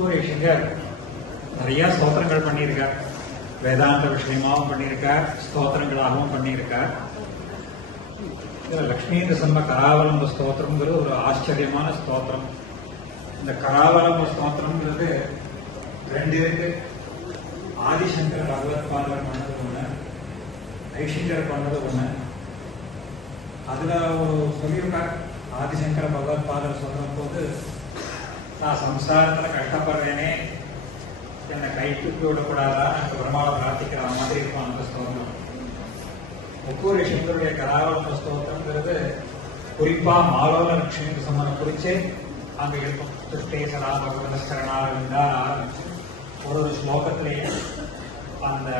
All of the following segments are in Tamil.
முக்கூரேஷங்கர் நிறைய ஸ்தோத்திரங்கள் பண்ணியிருக்கார். வேதாந்த விஷயமாகவும் பண்ணியிருக்கார், ஸ்தோத்திரங்களாகவும் பண்ணியிருக்கார். லக்ஷ்மி நிருசிம்ம கராவலம்ப ஸ்தோத்திரம்ங்கிறது ஒரு ஆச்சரியமான ஸ்தோத்திரம். இந்த கராவலம்ப ஸ்தோத்திரம்ங்கிறது ரெண்டு இருக்கு. ஆதிசங்கர் பகவத்பாதர் பண்ணது ஒண்ணு, ஐஷங்கர் பண்ணது ஒண்ணு. அதுல ஒரு சொல்லியிருக்கார். ஆதிசங்கர பகவத்பாதர் சொல்லும் போது, நான் சம்சாரத்துல கஷ்டப்படுறேனே, என்னை கை தூக்கி விடக்கூடாதா, எனக்கு பெருமாளை பிரார்த்திக்கிற மாதிரி இருக்கும் அந்த ஸ்தோத்திரம். முக்கூரேஷங்கருடைய கராவலம்ப ஸ்தோத்திரங்கிறது குறிப்பா மாலோல லட்சுமி நிருசிம்மனை குறிச்சு அங்க இருக்கும். திருஷ்டேசரா பகவதஸ்கரணா ஆரம்பிச்சு ஒரு ஸ்லோகத்திலேயே அந்த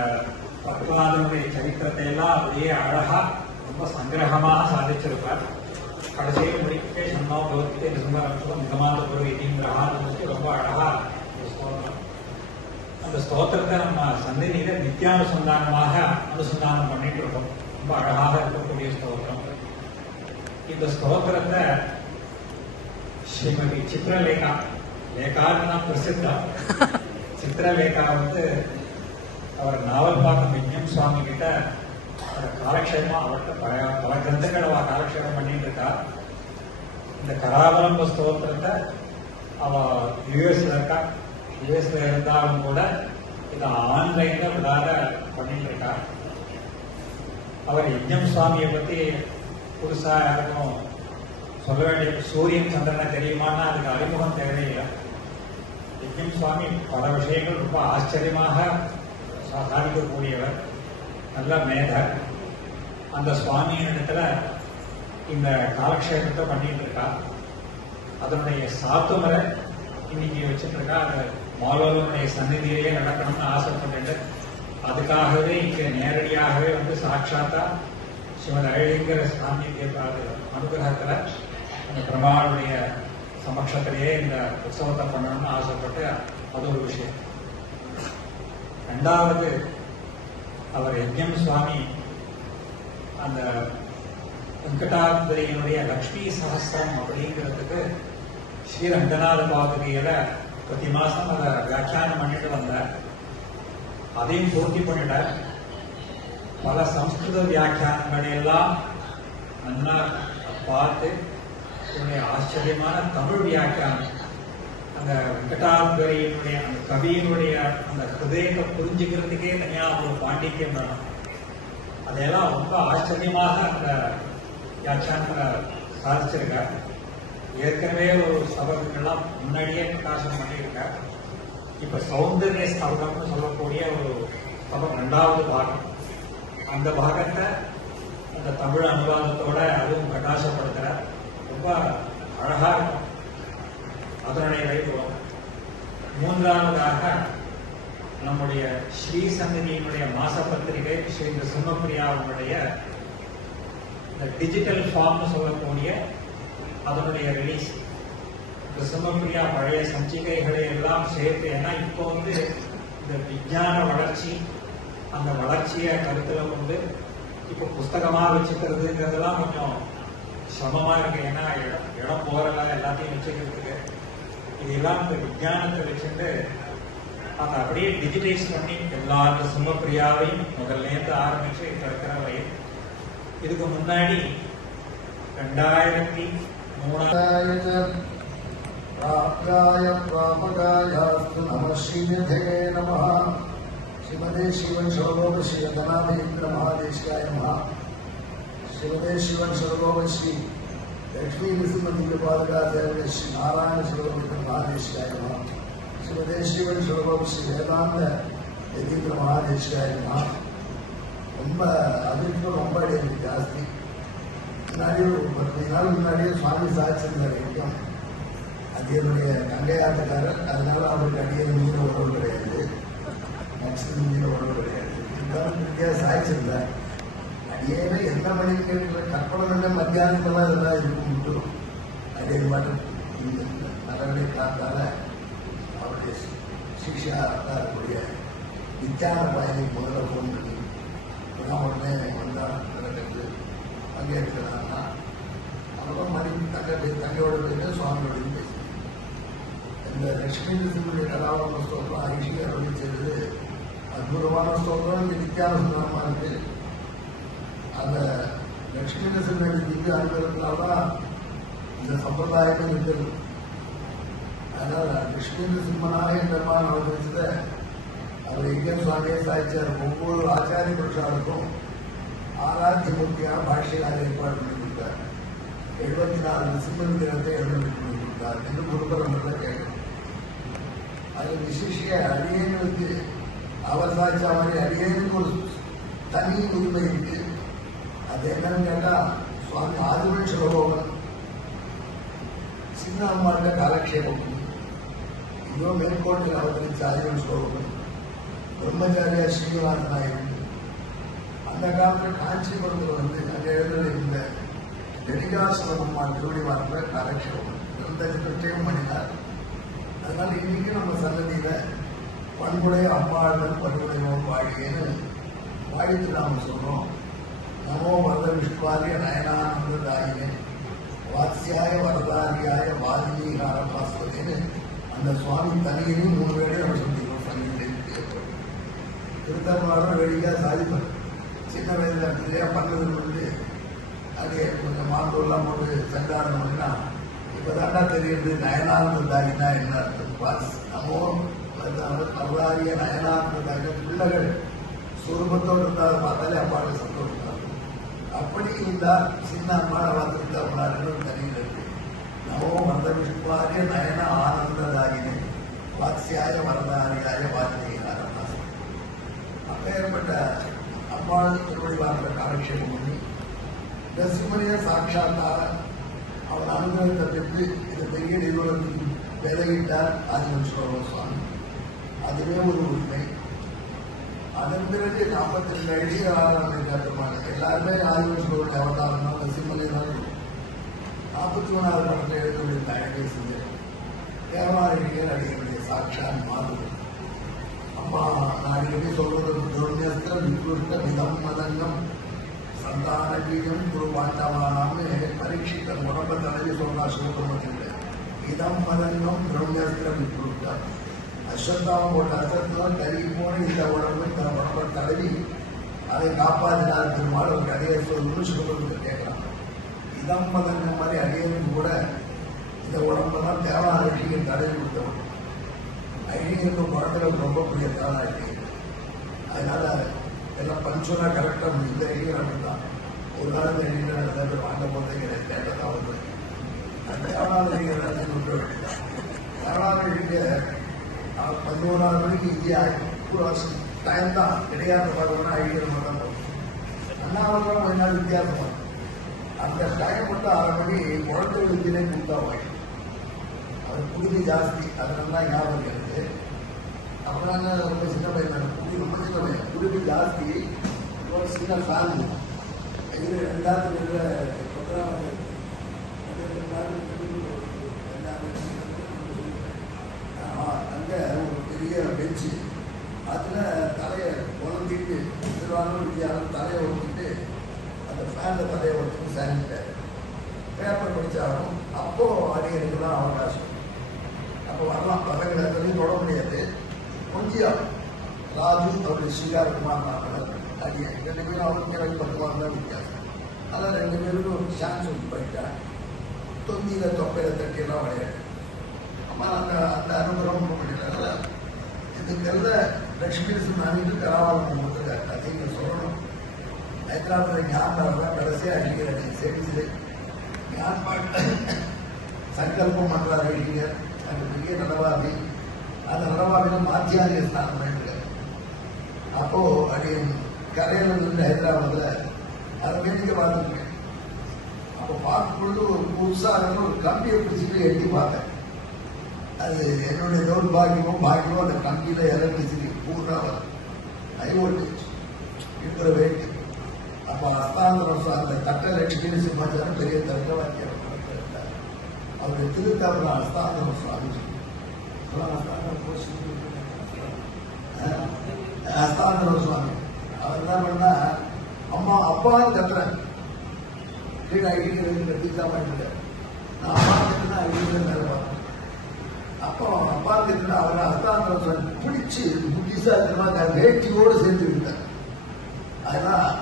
பத்மநாதனுடைய சரித்திரத்தை எல்லாம் அப்படியே அழகா ரொம்ப சங்கிரகமாக சாதிச்சிருப்பார். கடைசியில் முடிக்க சன்னோ பகவத்கீதை நிருசிம்மரம் மிதமாத புரோகிதிங்கிறஹான்னு ரொம்ப அழகா ஒரு ஸ்தோத்திரம். அந்த ஸ்தோத்திரத்தை நம்ம சந்ததியில நித்தியானுசந்தானமாக அனுசந்தானம் பண்ணிட்டு இருக்கோம். ரொம்ப அழகாக இருக்கக்கூடிய ஸ்தோத்திரம். இந்த ஸ்தோத்திரத்தை ஸ்ரீமதி சித்ரலேகா, லேகான்னு பிரசித்தா, சித்ரலேகா அவர் நாவல்பாக்கம் விஜயம் சுவாமி கிட்ட காலக்ஷேபமா அவர்கிட்ட பல கிரந்தங்கள் அவ காலக்ஷேபம் பண்ணிட்டு இருக்கா. இந்த கராவலம்ப ஸ்தோத்திரத்தை அவ யுஎஸ்ல இருக்கா. யுஎஸ்ல இருந்தாலும் கூட இதை ஆன்லைன்ல விடாத பண்ணிட்டு இருக்கா. அவர் யஜ்ஞம் சுவாமியை பத்தி புதுசா யாருக்கும் சொல்ல வேண்டிய, சூரியன் சந்திரனை தெரியுமான்னா அதுக்கு அறிமுகம் தேவையில்லை. யஜ்ஞம் சுவாமி பல விஷயங்கள் ரொம்ப ஆச்சரியமாக சாதிக்கக்கூடியவர், நல்ல மேதர். அந்த சுவாமியினிடத்துல இந்த காலக்ஷேபத்தை பண்ணிட்டு இருக்கா. அதனுடைய சாத்துமரை இன்னைக்கு வச்சுட்டு இருக்கா. அது மாலோலனுடைய சந்நிதியிலேயே நடக்கணும்னு ஆசைப்பட்டு அதுக்காகவே இங்க நேரடியாகவே சாட்சாத்தா ஸ்ரீமதி அழகிங்கிற சாமிய அனுகிரகத்துல அந்த பிரம்மாவுடைய சமட்சத்திலேயே இந்த உற்சவத்தை பண்ணணும்னு ஆசைப்பட்டு அது ஒரு விஷயம். ரெண்டாவது, அவர் யஜ்ஞம் சுவாமி அந்த வெங்கடாத்ரியினுடைய லக்ஷ்மி சகஸ்ரம் அப்படிங்கிறதுக்கு ஸ்ரீரங்கநாத பாதுகையில பிரதி மாசம் அதை வியாக்கியானம் பண்ணிட்டு வந்தார். அதையும் பூர்த்தி பண்ணிட்டார். பல சம்ஸ்கிருத வியாக்கியானங்களை எல்லாம் நல்லா பார்த்து என்னுடைய ஆச்சரியமான தமிழ் வியாக்கியானம், அந்த வெங்கடாத்ரியினுடைய அந்த கவியினுடைய அந்த ஹிருதயத்தை புரிஞ்சுக்கிறதுக்கே தனியாக ஒரு பாண்டித்யம் வேணும். அதையெல்லாம் ரொம்ப ஆச்சரியமாக அந்த வியாக்கியானத்துல சாதிச்சிருக்கார். ஏற்கனவே ஒரு சபகங்கள்லாம் முன்னாடியே பிரகாசம் பண்ணியிருக்கார். இப்ப சௌந்தர்ய ஸ்தவகம்னு சொல்லக்கூடிய ஒரு சபம் ரெண்டாவது பாகம், அந்த பாகத்தை அந்த தமிழ் அனுவாதத்தோட அதுவும் பிரகாசப்படுத்துறார். ரொம்ப அழகா இருக்கும் அதனுடைய வைபவம். மூன்றாவதாக நம்முடைய ஸ்ரீ சந்நிதியினுடைய மாச பத்திரிகை ஸ்ரீ நிருசிம்மப்பிரியாவுடைய இந்த டிஜிட்டல் ஃபார்ம்னு சொல்லக்கூடிய அதனுடைய ரிலீஸ். நிருசிம்மப்பிரியா பழைய சஞ்சிகைகளை எல்லாம் சேர்த்து, ஏன்னா இப்போ இந்த விஞ்ஞான வளர்ச்சி, அந்த வளர்ச்சியை கருத்துல கொண்டு இப்போ புஸ்தகமா வச்சுக்கிறதுங்கிறதுலாம் கொஞ்சம் சிரமமா இருக்கு. ஏன்னா இடம் போறல எல்லாத்தையும் வச்சுக்கிறதுக்கு. இதெல்லாம் இந்த விஞ்ஞானத்தை வச்சுட்டு அதை அப்படியே டிஜிட்டைஸ் பண்ணி எல்லா நிருசிம்மப்பிரியாவையும் முதல்லேருந்து ஆரம்பிச்சு இப்ப இருக்கிற வயது. இதுக்கு முன்னாடி 2003 श्रीमते शिवन सर्वलोक श्री अधनाथेन्द्र महादेशाय नमः। श्रीमते शिवन सर्वलोक श्री लक्ष्मी नृसिंहपादकाचार्य श्री नारायण सर्वलोक महादेशाय नमः। श्रीमते शिवन सर्वलोक श्री वेदांत यतीन्द्र महादेशाय नमः। ரொம்ப அதிர்ஷ்டம் ரொம்ப எனக்கு ஜாஸ்தி. முன்னாடி ஒரு 10 நாள் முன்னாடியே சுவாமி சாட்சியிருந்தார் இருக்கும். அது என்னுடைய தங்கையாட்டுக்காரர், அதனால அவருக்கு அடியே மீன உறவு கிடையாது, மேக்சிமம் மீன உறவு கிடையாது. இருந்தாலும் சாய்ச்சிருந்தார். அடியேவே எந்த மணிக்கு கற்பனை மத்தியானத்தெல்லாம் இதெல்லாம் இருக்கும் மட்டும் அதே மாதிரி நல்லபடி காத்தால அவருடைய சிக்ஷா இருக்கக்கூடிய விஞ்ஞான பயணி முதல்ல ஃபோன் பண்ணி உடனே வந்தால் நடக்கிறது பங்கேற்கிறாங்கன்னா அப்புறம் மணி தங்கையோட போயிட்டு சுவாமியோடையும் பேசி இந்த லட்சுமி நரசிம்மனுடைய கதாவர ஸ்தோத்திரம் ஐஷிகை அருளி செய்தது அற்புதமான ஸ்தோத்திரம். இது வித்தியாசமாக இருக்கு. அந்த லட்சுமி நரசிம்மனுடைய திவ்ய அனுபவத்தினால்தான் இந்த சம்பிரதாயமே இருக்கிறது. அதனால லட்சுமி நரசிம்மனாக பெருமான் அவதரிச்சத அவர் எங்கே சுவாமியே சாதிச்சார். ஒவ்வொரு ஆச்சாரிய புருஷாருக்கும் ஆராய்ச்சி மூர்த்தியான பாஷ்யக்கார ஏற்பாடு பண்ணி கொடுத்தார். 74 நரசிம்மன் கிரகத்தை எழுதி கொடுத்தார் என்று குருபரம்பத்தில் கேட்கணும். அதில் விசேஷ அடியேனுக்கு அவர் சாட்சியா மாதிரி அடியேனுக்கு ஒரு தனி உரிமை இருக்கு. அது என்னன்னு கேட்டா சுவாமி ஆதிவன் சிவபோகன் சின்ன அம்மாட்ட காலக்ஷேபம் இதோ மேற்கோட்டில் அவதரிச்ச ஆதிவன் சிவபோகன் பிரம்மச்சாரியா ஸ்ரீனிவாச நாயகன் அந்த காலத்தில் காஞ்சிபுரத்தில் அங்கே எழுதியிருந்த டெலிகாசனம்மா திருவடிவாரத்தில் காலக்ஷேபம் எந்த கிருஷ்ணம் பண்ணினார். அதனால இன்னைக்கு நம்ம சன்னதியில பண்புடைய அம்மாள்கள் பண்புடைய பாடியேன்னு பாடித்து நாம சொல்றோம். நமோ வரத விஷ்வாரிய நயனானந்த தாயினே வாத்ஸ்யாய வரதாரியாய வாதிகார பாஸ்வதேன்னு அந்த சுவாமி தனியிலையும் 3 வேளை நம்ம சொல்லிக்கிறோம். சங்கீதம் திருத்தமிழ்நாடு வேடிக்கையா சாதிப்பார். சின்ன வயதுல நிறையா பண்ணது அது கொஞ்சம் மாந்தூர்லாம் போட்டு சங்காரம் பண்ணினா இப்பதாண்டா தெரியுது நயனானந்த தாயினா என்ன அர்த்தம். நமோ வரதாரிய நயனானந்த தாயின பிள்ளைகள் சுரூபத்தோடு இருந்தால் பார்த்தாலே அம்மாவை சந்தோஷம். அப்படி இருந்தால் சின்ன அம்மாவை பார்த்துருந்தாரு தனியில் இருக்கு. நமோ வந்த விஷ்வாரிய நயன ஆனந்ததாயினே வாத்ஸ்யாய வரதாரியாய வாத்தியார அப்பேற்பட்ட அம்மாள் திருவடிவாரத்தை காலக்ஷேபம் பண்ணி நரசிம்மனைய சாட்சாத்தார அவன் அனுகிரகத்தை பெற்று இந்த பெரிய நிறுவனத்துக்கு விலகிட்டார் ஆதிவன் சுவாமி. அதுவே ஒரு உண்மை. அதன் பிறகு 42 அடிகள் ஆராதனை காட்டுமாங்க. எல்லாருமே ஆதிவன் அவதாரம் தான் நரசிம்மனை தான் 41வது படத்தில் எழுதக்கூடிய அழகை செஞ்சு தேவாலயங்கள் அடிகளுடைய சாட்சான் மாதிரி அம்மா நான் அடிக்கடி சொல்றது துர்நேஸ்திரம் விக்ருஷ்ட விதம் மதங்கம் சந்தான பீஜம் குரு பாண்டவானாம்னு பரீட்சித்த உடம்ப தலைவி சொல்றா சிவபெருமத்தில். இதம் மதங்கம் துர்நேஸ்திரம் விக்ருஷ்டம் அஸ்வத்தாமம் போட்ட அசத்தம் கருகி போன இந்த உடம்பு இந்த உடம்பை தடவி அதை காப்பாற்றினார் பெருமாள் ஒரு அடியை சொல்லணும்னு சிவபெருமத்தில் கேட்கலாம். இதம் மதங்கம் மாதிரி அடியனுக்கு கூட இந்த உடம்பெல்லாம் தேவாலட்சியை தடவி கொடுத்தவன். ஐடியனுக்கு குழந்தைகளுக்கு ரொம்ப பிடித்தான ஐடியன். அதனால எல்லாம் பஞ்சோனா கரெக்டாக இந்த ஐடியன் அப்படிதான். ஒரு நாள் இந்த ஐடியன் நடந்தது வாங்க போது கேட்டதான் வந்து அந்த தேவாலயம் விட்டு வேண்டியதான். தேவாலய 11 மணிக்கு இந்தியா டைம் தான் கிடையாது. பார்த்தோம்னா ஐடியன் மட்டும் போகும். அண்ணாவரம் கொஞ்ச நாள் வித்தியாசமாக அந்த டைம் மட்டும் 6 மணி குழந்தை வித்தியிலே கொடுத்தா வாங்கி அது குடிமை ஜாஸ்தி. அதனால ஞாபகம் இருக்கு. அப்புறம் ரொம்ப சின்ன பையன் குடி ரொம்ப சின்ன பையன் குடிமை ஜாஸ்தி. ஒரு சின்ன ஃபேமிலி இது 2000 அங்கே ஒரு பெரிய பெஞ்சு அதில் தலையை உலர்த்திட்டு திருவாரூர் வித்தியாரம் தலையை ஒட்டிட்டு அந்த ஃபேனில் தலையை ஒட்டிட்டு சாங்கிட்டார். பேப்பர் படித்தாலும் அப்போ அடிகளுக்குலாம் அவகாசம். அப்போ வரலாம் பசங்களை எத்தனையும் தொட முடியாது. கொஞ்சம் ராஜு அவருடைய ஸ்ரீகாரகுமார் நாங்கள் அடியன் 2 பேரும் அவருக்கு எனக்கு 10 மாதம் தான் வித்தியாசம். அதில் 2 பேருக்கும் ஒரு சான்ஸ் ஒன்று போயிட்டேன். தொந்தியில் தொப்பையில் தட்டியெல்லாம் விளையாடு. அம்மா அந்த அந்த அனுகிரகம் பண்ணிட்டாங்க. இதுக்கெல்லாம் லட்சுமி நரசிம்மனுக்கு கராவாலம் கொடுத்துருக்காரு. அதை இங்கே சொல்லணும். ஹைதராபாத்தில் ஞாபகம் கடைசியாக அடிக்கிறாங்க சேவிச்சு ஞான் சங்கல்பம் பண்றாரு அடிக்கிறார். அந்த பெரிய நடவாதி அந்த நடவாதியில் மாத்தியாரிய ஸ்தானம் பண்ணிருக்காரு. அப்போ அடி கரையில் இருந்து ஹைதராபாத்தில் அதை வேடிக்கை பார்த்துருக்கேன். அப்போ பார்க்கும் பொழுது ஒரு புதுசாக ஒரு கம்பியை பிடிச்சிட்டு எட்டி பார்த்தேன். அது என்னுடைய தௌர்பாகியமோ பாக்கியமோ அந்த கம்பியில் இறங்கிச்சு பூரா ஹை வோல்டேஜ் இருக்கிற வெயிட். அப்போ அஸ்தாந்திரம் அந்த தட்ட லட்சுமி சிம்மாச்சாரம் பெரிய தட்ட வாக்கியம் அவருடைய திருத்தவர அஸ்தாந்திரம் சுவாமி அஸ்தாந்திரம் சுவாமி அவர் என்ன பண்ணா அம்மா அப்பான்னு கத்துறேன். கீழே ஐடிக்கிறது கத்திச்சா பண்ணிட்டு நான் அம்மா கத்துனா ஐடிக்கிற மேலே பார்த்தேன். அப்போ உட்கார்ந்து அவரை அஸ்தாந்திரம் பிடிச்சு புத்திசாலித்தனமாக வேட்டியோடு சேர்த்து விட்டார். அதெல்லாம்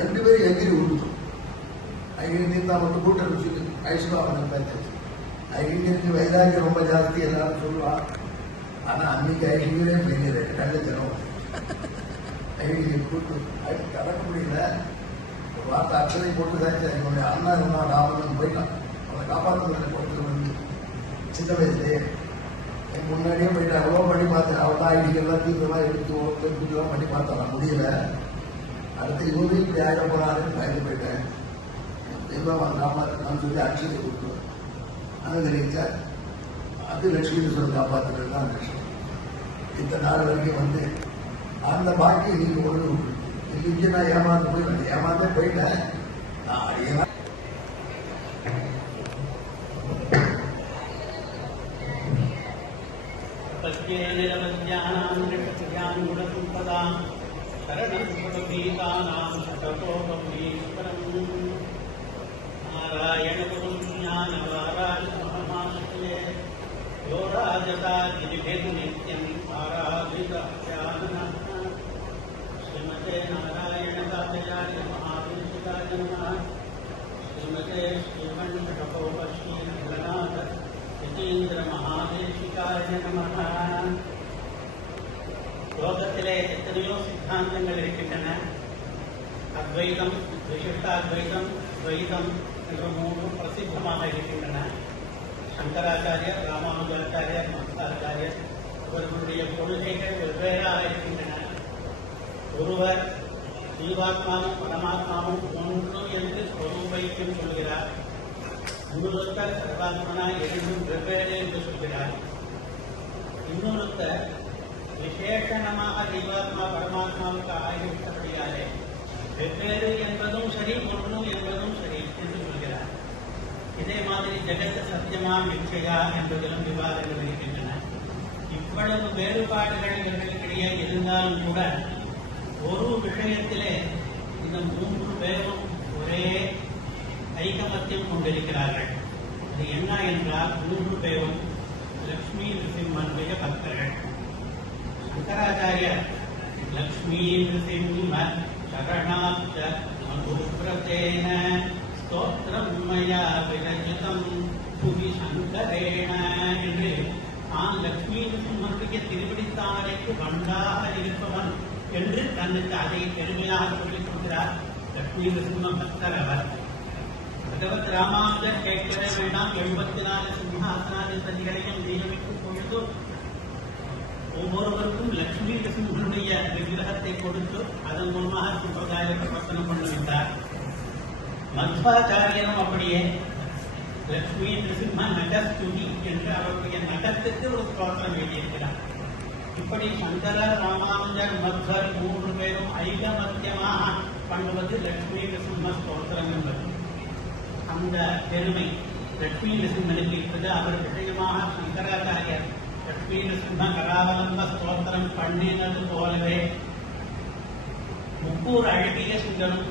ரெண்டு பேரும் எகிரி விடுத்தோம். ஐநீர்னா மட்டும் கூட்டம் சொல்லி ஐஸ்வரன் பார்த்தாச்சு. ஐநீருக்கு வைராக்கியம் ரொம்ப ஜாஸ்தி எல்லாரும் சொல்லுவான். ஆனா அன்னைக்கு ஐநீரே பெரிய கள்ளச்சனம். ஐநீரை கூட்டு கடக்க முடியல. ஒரு வார்த்தை அச்சனை போட்டு தான் என்னுடைய அண்ணா இருந்தா ராமன் போயிட்டான். அவனை காப்பாற்ற போட்டு வந்து சின்ன வயசுலேயே என் முன்னாடியே போயிட்டு அவ்வளோ பண்ணி பார்த்தேன். அவள் தான் ஐடிக்கெல்லாம் தீர்த்தெல்லாம் எடுத்து ஓட்டுலாம் பண்ணி பார்த்தேன். முடியல. அடுத்து இவரு இப்படி ஆயிட போறாருன்னு பயந்து போயிட்டேன். தெய்வம் காப்பாற்றணும்னு சொல்லி அட்சத்தை கொடுத்துருவேன். அனுகரிச்சா அது லட்சுமீஸ்வரன் காப்பாற்றுறது தான் லட்சம். இத்தனை நாள் வரைக்கும் வந்து அந்த பாக்கியம் நீங்க ஒன்று இன்னைக்கு நான் ஏமாந்து போய் ஏமாந்தே போயிட்டேன். நான் அடியெல்லாம் श्रीमते नारायण काव्याय महादेशिकाय नमः। श्रीमते श्रीमन्नटकोपश्री रंगनाथ यतीन्द्र महादेशिकाय नमः। லோகத்திலே எத்தனையோ சித்தாந்தங்கள் இருக்கின்றன. அத்வைதம், விசிஷ்டாத்வைதம், துவைதம் என்ற மூன்று பிரசித்தமாக இருக்கின்றன. சங்கராச்சாரியர், ராமானுஜாச்சாரியர், மத்வாச்சாரியர் இவர்களுடைய கொள்கைகள் வெவ்வேறாக இருக்கின்றன. ஒருவர் ஜீவாத்மாவும் பரமாத்மாவும் ஒன்று என்று ஸ்வரூபைக்கும் சொல்கிறார். இன்னொருத்தர் சர்வாத்மனா இரண்டும் வெவ்வேறு என்று சொல்கிறார். இன்னொருத்தர் விசேஷணமாக ஜீவாத்மா பரமாத்மாவுக்கு ஆகிவிட்டபடியாலே வெவ்வேறு என்பதும் சரி, ஒன்று என்பதும் சரி என்று சொல்கிறார். இதே மாதிரி ஜெகத் சத்தியமா மிச்சையா என்பதிலும் விவாதங்கள் இருக்கின்றன. இவ்வளவு வேறுபாடுகள் இவர்களுக்கிடையே இருந்தாலும் கூட ஒரு விஷயத்திலே இந்த மூன்று பேரும் ஒரே ஐகமத்தியம் கொண்டிருக்கிறார்கள். அது என்ன என்றால், மூன்று பேரும் லக்ஷ்மி நிருசிம்மனுடைய பக்தர்கள். சங்கராச்சாரியர் லக்ஷ்மி நிருசிம்ம சரணாப்த மதுப்ரதேன ஸ்தோத்ரம் மயா விரஜிதம் புவி சங்கரேண என்று தான் லக்ஷ்மி நிருசிம்மனுடைய திருவிடித்தாமரைக்கு வண்டாக இருப்பவன் என்று தன்னுக்கு அதை பெருமையாக சொல்லிக் கொள்கிறார். லக்ஷ்மி நிருசிம்ம பக்தர் அவர். பகவத் ராமானுஜர் கேட்கவே வேண்டாம். 74 சிம்ஹாசனாதிபதிகளையும் நியமிக்கும் பொழுது ஒவ்வொருவருக்கும் லட்சுமி நிருசிம்மனுடைய விக்கிரகத்தை கொடுத்து அதன் மூலமாக சம்பிரதாய பிரவர்த்தனம் பண்ணிவிட்டார். மத்வாச்சாரியனும் அப்படியே லட்சுமி நிருசிம்ம நகஸ்துதி என்று அவருடைய நகத்துக்கு ஒரு ஸ்தோத்திரம் எழுதியிருக்கிறார். இப்படி சங்கரர், ராமானுஜர், மத்வர் மூன்று பேரும் ஐகமத்தியமாக பண்ணுவது லட்சுமி நிருசிம்ம ஸ்தோத்திரம் என்பது. அந்த பெருமை லட்சுமி நிருசிம்மனுக்கு இருக்கிறது. அவர் விஷயமாக சங்கராச்சாரியர் லட்சுமி நிருசிம்ம கராவலம்ப ஸ்தோத்திரம் பண்ணினது போலவே முக்கூர் அழகிய சுந்தரம்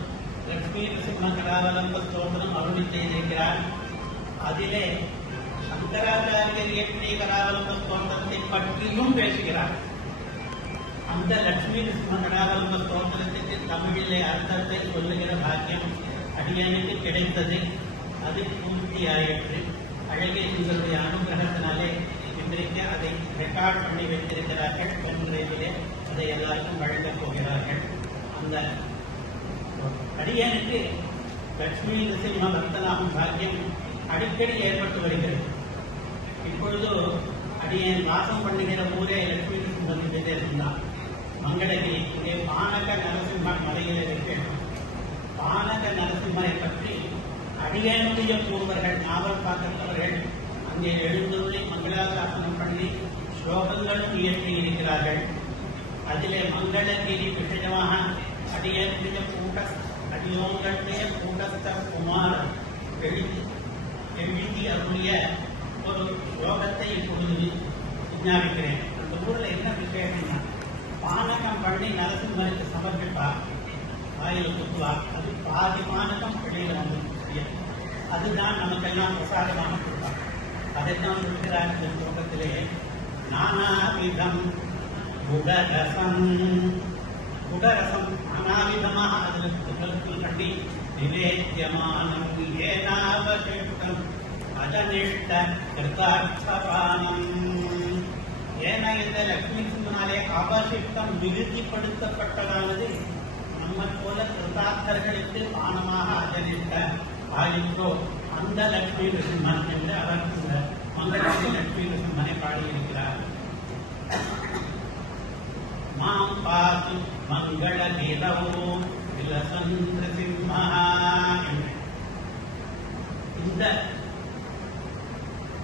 லட்சுமி நிருசிம்ம கராவலம்ப ஸ்தோத்திரம் அருளி செய்திருக்கிறார். அதிலே சங்கராச்சாரியர் இயற்றிய கராவலம்ப ஸ்தோத்திரத்தை பற்றியும் பேசுகிறார். அந்த லட்சுமி நிருசிம்ம கராவலம்ப ஸ்தோத்திரத்திற்கு தமிழிலே அர்த்தத்தை சொல்லுகிற பாக்கியம் அடியனுக்கு கிடைத்தது. அது பூர்த்தியாயிற்று. அழகிய சுந்தருடைய அனுகிரகத்தினாலே இன்றைக்கு அதை ரெக்கார்ட் பண்ணி வைத்திருக்கிறார்கள். வென்றையிலே அதை எல்லாருக்கும் வழங்கப் போகிறார்கள். அந்த அடியனுக்கு லட்சுமி நிருசிம்ம பக்தனாகும் பாக்கியம் அடிக்கடி ஏற்பட்டு வருகிறது. இப்பொழுது அடியன் வாசம் பண்ணுகிற ஊரே லட்சுமி நிருசிம்ம தேசம்தான். மங்களகிரி இங்கே பானக நரசிம்மன் மலையில் இருக்கிறோம். பானக நரசிம்மரை பற்றி அடியனுடைய பூர்வர்கள், நாவல் பார்க்கிறவர்கள் அங்கே எழுந்துள்ளி மங்களாசாசனம் பண்ணி ஸ்லோகங்களும் இயற்றி இருக்கிறார்கள். அதிலே மங்களகிரி விஷயமாக அடியனுடைய அடியோங்களுடைய கூட்டஸ்த குமார் எழுதி அருளிய ஒரு ஸ்லோகத்தை இப்பொழுது விஞ்ஞாபிக்கிறேன். அந்த ஊரில் என்ன விசேஷம்னா, பானகம் பண்ணி நரசிம்மருக்கு சமர்ப்பிப்பார். வாயில் குத்துவார். அது பாதி பானகம் வெளியில் வந்து அதுதான் நமக்கெல்லாம் பிரசாதமாக கொடுப்பார். அதைத்தான் சொல்கிறார் இந்த ஸ்லோகத்திலே. நானாவிதம் குடரசம் நானாவிதமாக அதில் புகழ்கள் கண்டி நிவேத்தியமானம் ஏனாவசிஷ்டம் அஜனிஷ்ட கிருதார்த்தபானம். ஏன்னா இந்த லட்சுமி சிம்மனாலே அவசிஷ்டம் விருத்திப்படுத்தப்பட்டதானது நம்ம போல கிருதார்த்தர்களுக்கு பானமாக அஜனிஷ்ட ஆயிற்றோ அந்த லட்சுமி நரசிம்மன் என்று அவர் இந்த மங்கள லட்சுமி நரசிம்மனை பாடியிருக்கிறார். மாம் பாத்து மங்கள நிலவோ விலசன் நரசிம்மா. இந்த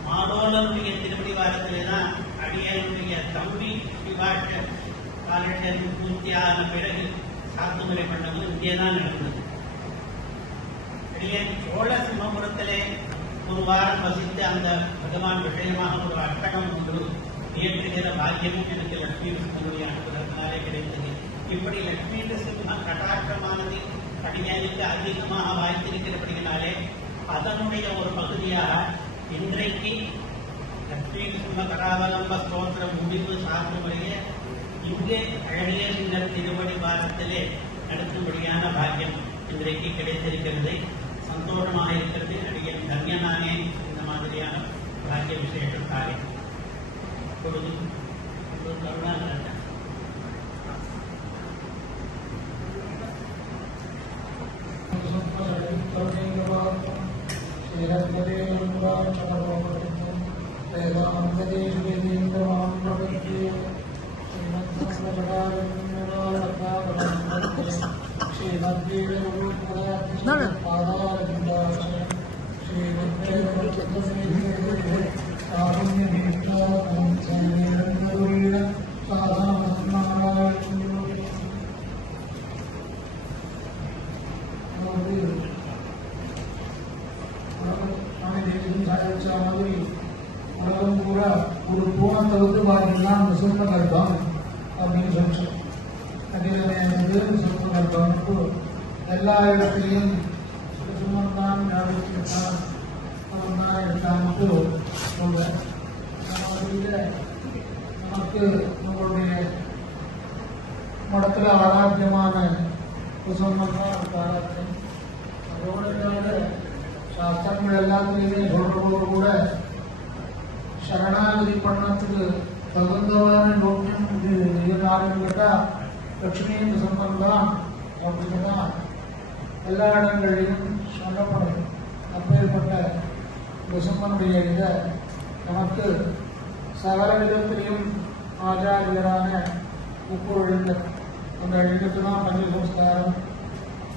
மாடோலனுடைய திருப்படி வாரத்திலே தான் அடியனுடைய தம்பி சிவாட்ச காலட்சேரி பூர்த்தியான பிறகு சாத்துமுறை பண்ணவும் இங்கே தான் நடந்தது. அடியன் சோழ சிம்மபுரத்திலே ஒரு வாரம் வசித்து அந்த பகவான் விஷயமாக ஒரு அட்டகம் ஒன்று இயற்றுகிற பாக்கியமும் எனக்கு லட்சுமி நரசிம்மனுடைய அனுகிரகத்தினாலே கிடைத்தது. இப்படி லட்சுமி நரசிம்ம கட்டாட்சமானது அடியனுக்கு அதிகமாக வாய்த்திருக்கிறபடியினாலே அதனுடைய ஒரு பகுதியாக இன்றைக்கு லட்சுமி நரசிம்ம கராவலம்ப ஸ்தோத்திரம் முடிவு சார்ந்தபடியே இங்கே அழகிய சுந்தர் திருவடி வாரத்திலே நடத்தும்படியான பாக்கியம் இன்றைக்கு கிடைத்திருக்கிறது. சந்தோஷமாக இருக்கிறது. அடியன் தன்யனானே இந்த மாதிரியான பாக்கிய விசேஷத்தாலே. இப்பொழுது கருணாகரன் உலகம் பூரா ஒரு பூனத்தை வந்து பார்த்தீங்கன்னா அந்த சொந்த கர்ப்பம் அப்படின்னு சொல்லிச்சு. அதில் சொந்த கர்ப்பம்க்கு எல்லா இடத்துலையும் சுமன் தான் ஞாபகத்தான் அவன் தான் எடுத்தான்ட்டு சொல்றேன். நமக்கு நம்மளுடைய மடத்தில் ஆராத்தியமான சுசம்மன் தான் நமக்கு ஆராத்தியம். அதோட சாஸ்திரங்கள் எல்லாத்துலேயுமே சொல்றதோடு கூட சரணாகதி பண்ணத்துக்கு தகுந்தவான நோக்கியம் இது யாருன்னு கேட்டால் லட்சுமி நரசிம்மன் தான் அப்படின்னு தான் எல்லா இடங்களிலும் சொல்லப்படுது. அப்பேற்பட்ட நரசிம்மனுடைய இதை நமக்கு சகல விதத்திலையும் ஆச்சாரியரான முப்பொழுந்தர் அந்த எழுத்து தான் பஞ்ச சம்ஸ்காரம்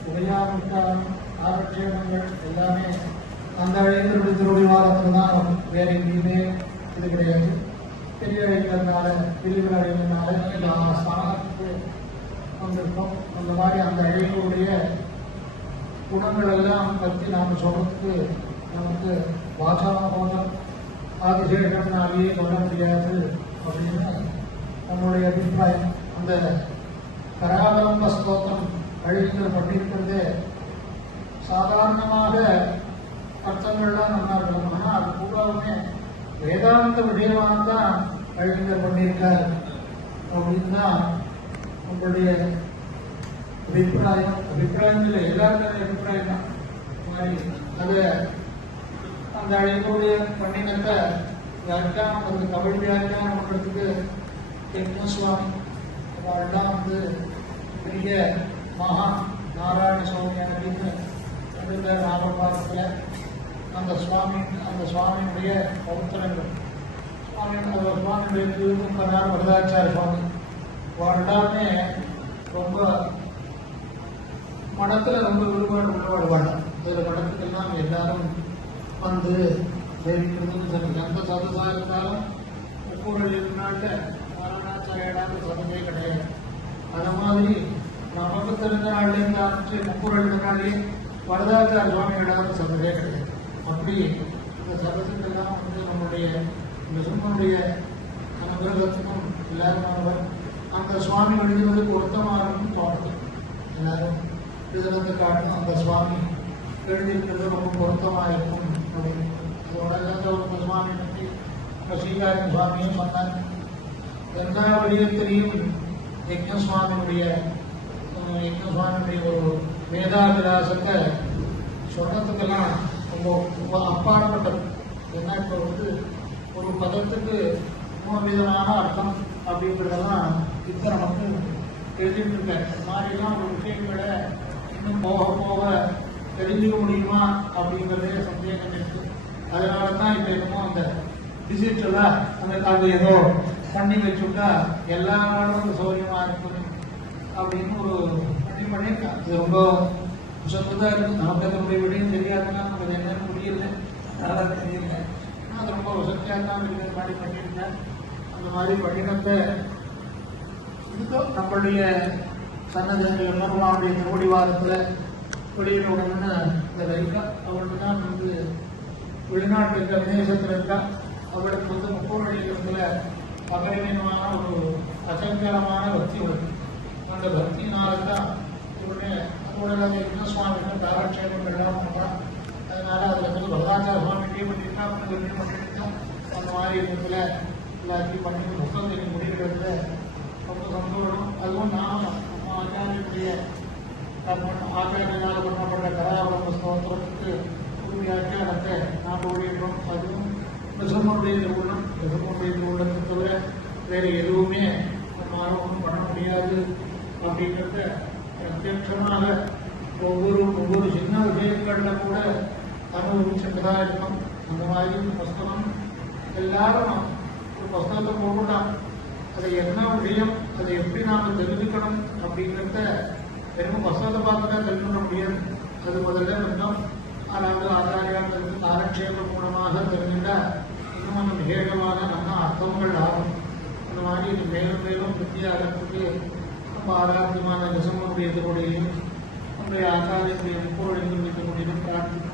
உபயானுஷ்டானம் ஆரட்சேபங்கள் எல்லாமே அந்த எழுந்தினுடைய திருவடி வாரத்தில் தான் வேற எங்கேயுமே இது கிடையாது. பெரிய அழைக்கிறதுனால பிரிவு அழைக்கிறதுனால எல்லா ஸ்தானத்துக்கு வந்திருக்கோம். அந்த மாதிரி அந்த அழைப்புடைய குணங்கள் எல்லாம் பற்றி நாம் சொல்றதுக்கு நமக்கு வாசாபோதம் ஆதிசேஷனாலேயே சொல்ல முடியாது அப்படின்னு நம்மளுடைய அபிப்பிராயம். அந்த கராவலம்ப ஸ்தோத்திரம் அழித்தல் பண்ணியிருக்கிறது சாதாரணமாக அர்த்தங்கள்லாம் நல்லா இருக்கணும்னா அது பூராவுமே வேதாந்த விஷயமாக தான் அழித்தல் பண்ணியிருக்கார் அப்படின்னு தான் நம்மளுடைய அபிப்பிராயம் இல்லை. எல்லாருக்கும் அபிப்பிராயம் தான் மாதிரி அதை அந்த அழிவுடைய பண்ணினத்தை வியாக்கியானம் அந்த தமிழ் வியாக்கியானம் பண்ணுறதுக்கு சுவாமி அவள்தான் வந்து பெரிய மகா நாராயண சுவாமி அப்படின்னு நாமபாரத்தில் அந்த சுவாமியுடைய பௌத்திரங்கள் சுவாமியுடைய திருப்பனார் வரதாச்சார சுவாமி எல்லாமே ரொம்ப மடத்தில் ரொம்ப ஈடுபாடு உள்ளவாடுவாங்க. அதில் மடத்துக்கெல்லாம் எல்லாரும் வந்து சேவிக்கிறதுன்னு சொன்னது. எந்த சதுசா இருந்தாலும் ஒவ்வொரு நாட்டில் நாராயணாச்சாரியாடாத சதுமே கிடையாது. அது மாதிரி நமக்கு தெரிஞ்ச நாள்லேருந்து ஆரம்பிச்சு 30 நாளே வரதாச்சார சுவாமியிடாத சதுமே கிடையாது. அப்படி இந்த சதத்துக்கெல்லாம் வந்து நம்முடைய நரசிம்மனுடைய அனுகிரகத்துக்கும் எல்லாரும் அந்த சுவாமி எழுதுவது பொருத்தமானதும் தோணுது. எல்லாரும் எழுதுறதை காட்டணும் அந்த சுவாமி எழுதியிருக்கிறது ரொம்ப பொருத்தமாக இருக்கும் அப்படின்னு. அதோட ஒரு சுவாமி பற்றி ஸ்ரீகாரியம் சுவாமியும் சொன்னார். எல்லா விடயத்திலையும் யஜ்ஞசுவாமியுடைய ஒரு வேதாபிலாசத்தை சொல்றதுக்கெல்லாம் ரொம்ப அப்பாற்பட்டது. ஏன்னா இப்போ ஒரு பதத்துக்கு 3 விதமான அர்த்தம் அப்படிங்கிறதெல்லாம் இப்போ நமக்கு தெரிஞ்சுட்டு இருக்கேன். இந்த மாதிரிலாம் ஒரு விஷயங்களை இன்னும் போக போக தெரிஞ்சுக்க முடியுமா அப்படிங்கிறதே சந்தேகம் இருக்கு. அதனால தான் இப்போ என்னமோ அந்த டிஜிட்டலாக அந்த ஏதோ பண்ணி வச்சுட்டா எல்லா நாளும் சௌரியமாக இருக்குது அப்படின்னு ஒரு பண்ணியிருக்காங்க. இது ரொம்ப சொந்ததாக இருக்குது. நமக்கு அதனுடைய விடையும் தெரியாதுன்னா நமக்கு என்னன்னு முடியல, அதெல்லாம் தெரியல. அது ரொம்ப வசதியாக தான் இருக்கிற மாதிரி பண்ணியிருக்கேன். அந்த மாதிரி பண்ணினப்ப இதுக்கும் நம்மளுடைய சன்னதங்கள் நிர்வாகமுடைய திருவடி வாரத்தில் வெளியிடணும்னு இந்த லைக்கா அவளுக்கு தான் வெளிநாட்டில் இருக்க விதேசத்தில் இருக்கா. அவளுக்கு முப்பொருளிடத்தில் அபரிமிதமான ஒரு அசங்கரமான பக்தி வருது. அந்த பக்தினால்தான் இவருடைய அதோட சுவாமிகள் தாராட்சேபங்கள்லாம் பண்ணுறான். அதனால அதில் வரதாச்சார சுவாமிகிட்டே பண்ணியிருக்கா, அப்படி பண்ணியிருக்கா. அந்த மாதிரி இடத்துல எல்லாத்தையும் பண்ணி புத்தகத்தை முடிகிறதுல ரொம்ப சந்தோஷம். அதுவும் நாம் நம்ம ஆச்சாரியனுடைய ஆச்சாரியனால் பண்ணப்பட்ட கராவரம் ஸ்தோத்திரத்துக்கு உறுதியாக்கியானத்தை நாம் வெளியிடுறோம். அதுவும் விசமுடைய திருவுள்ளத்தை தவிர வேறு எதுவுமே நம்மளால ஒன்றும் பண்ண முடியாது அப்படிங்கிறத பிரத்யட்சமாக ஒவ்வொரு சின்ன விஷயங்களில் கூட அனுபவிச்சுட்டுதான் இருக்கும். அந்த மாதிரி புஸ்தகம் எல்லாரும் ஒரு புஸ்தகத்தை போட்டுட்டான். அதை என்ன விஷயம், அதை எப்படி நாம் தெரிஞ்சுக்கணும் அப்படிங்கிறத வெறும் புஸ்தகத்தை பார்த்து தான் தெரிஞ்சுக்க முடியாது. அது முதல்ல இருந்தோம். அதாவது ஆச்சாரியார்களுக்கு காலக்ஷேபம் மூலமாக தெரிஞ்சுட்டா இன்னும் அந்த விசேஷமான நல்ல அர்த்தங்கள் ஆகும். அந்த மாதிரி இது மேலும் மேலும் வித்தியாசத்துக்கு ரொம்ப ஆராத்தியமான விசமுடைய நம்முடைய ஆச்சாரியனுடைய முப்பொருளின் பிரார்த்திக்கிறோம்.